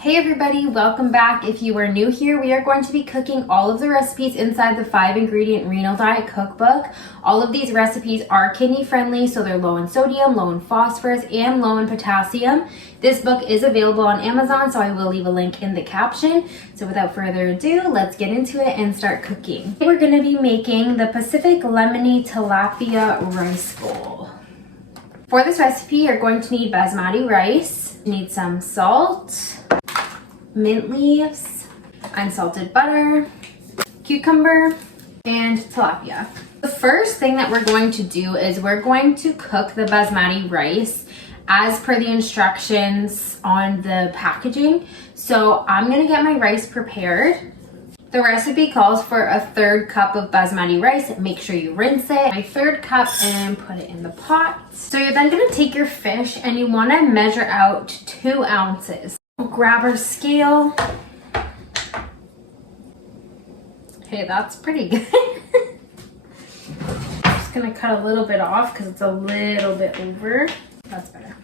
Hey everybody, welcome back. If you are new here, we are going to be cooking all of the recipes inside the 5-ingredient Renal Diet cookbook. All of these recipes are kidney friendly, so they're low in sodium, low in phosphorus, and low in potassium. This book is available on Amazon, so I will leave a link in the caption. So without further ado, let's get into it and start cooking. We're going to be making the Pacific Lemony Tilapia Rice Bowl. For this recipe, you're going to need basmati rice, you need some salt, mint leaves, unsalted butter, cucumber, and tilapia. The first thing that we're going to do is we're going to cook the basmati rice as per the instructions on the packaging. So I'm gonna get my rice prepared. The recipe calls for a 1/3 cup of basmati rice. Make sure you rinse it. My 1/3 cup and put it in the pot. So you're then gonna take your fish and you wanna measure out 2 ounces. Grab our scale. Okay, that's pretty good. I'm just gonna cut a little bit off because it's a little bit over. That's better.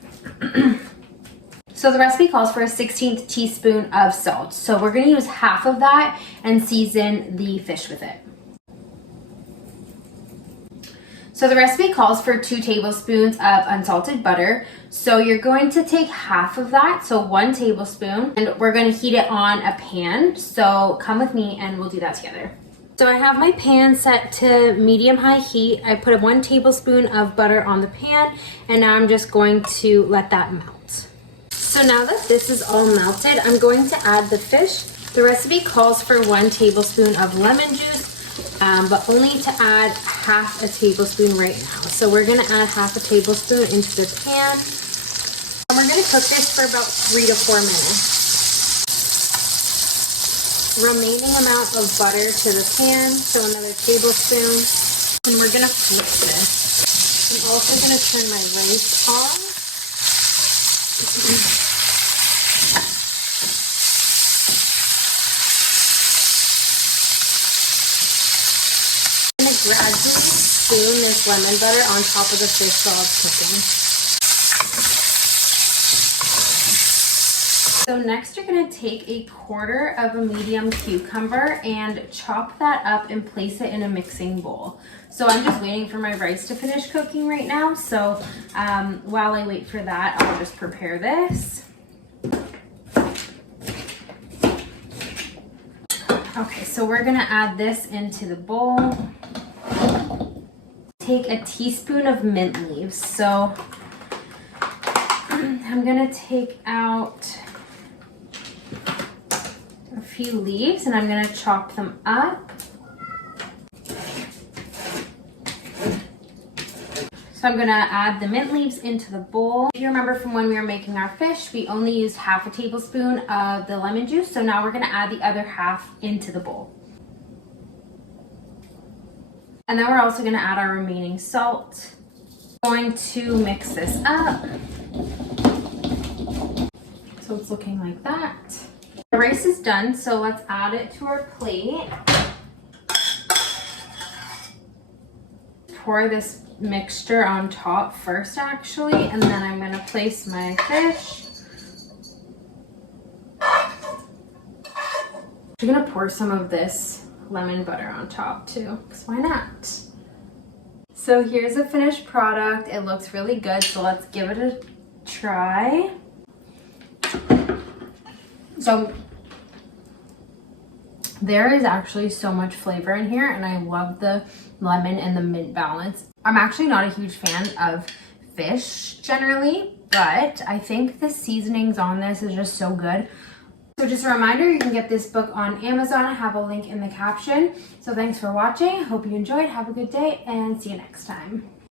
So the recipe calls for a 1/16 teaspoon of salt. So we're gonna use half of that and season the fish with it. So the recipe calls for 2 tablespoons of unsalted butter. So you're going to take half of that, so 1 tablespoon, and we're going to heat it on a pan. So come with me and we'll do that together. So I have my pan set to medium-high heat. I put 1 tablespoon of butter on the pan, and now I'm just going to let that melt. So now that this is all melted, I'm going to add the fish. The recipe calls for 1 tablespoon of lemon juice, but only to add half a tablespoon right now. So we're gonna add half a tablespoon into the pan. And we're gonna cook this for about 3 to 4 minutes. Remaining amount of butter to the pan, so another tablespoon. And we're gonna flip this. I'm also gonna turn my rice on. I'm going to gradually spoon this lemon butter on top of the fish while it's cooking. So next you're going to take 1/4 of a medium cucumber and chop that up and place it in a mixing bowl. So I'm just waiting for my rice to finish cooking right now. So while I wait for that, I'll just prepare this. Okay, so we're gonna add this into the bowl. Take a teaspoon of mint leaves. So I'm gonna take out a few leaves and I'm gonna chop them up. So I'm gonna add the mint leaves into the bowl. If you remember from when we were making our fish, we only used half a tablespoon of the lemon juice. So now we're gonna add the other half into the bowl. And then we're also gonna add our remaining salt. Going to mix this up. So it's looking like that. The rice is done, so let's add it to our plate. Pour this mixture on top first actually, and then I'm gonna place my fish. I'm gonna pour some of this lemon butter on top too, because why not? So here's the finished product. It looks really good, so let's give it a try. So there is actually so much flavor in here, and I love the lemon and the mint balance. I'm actually not a huge fan of fish generally, but I think the seasonings on this is just so good. So just a reminder, you can get this book on Amazon. I have a link in the caption. So thanks for watching. Hope you enjoyed. Have a good day and see you next time.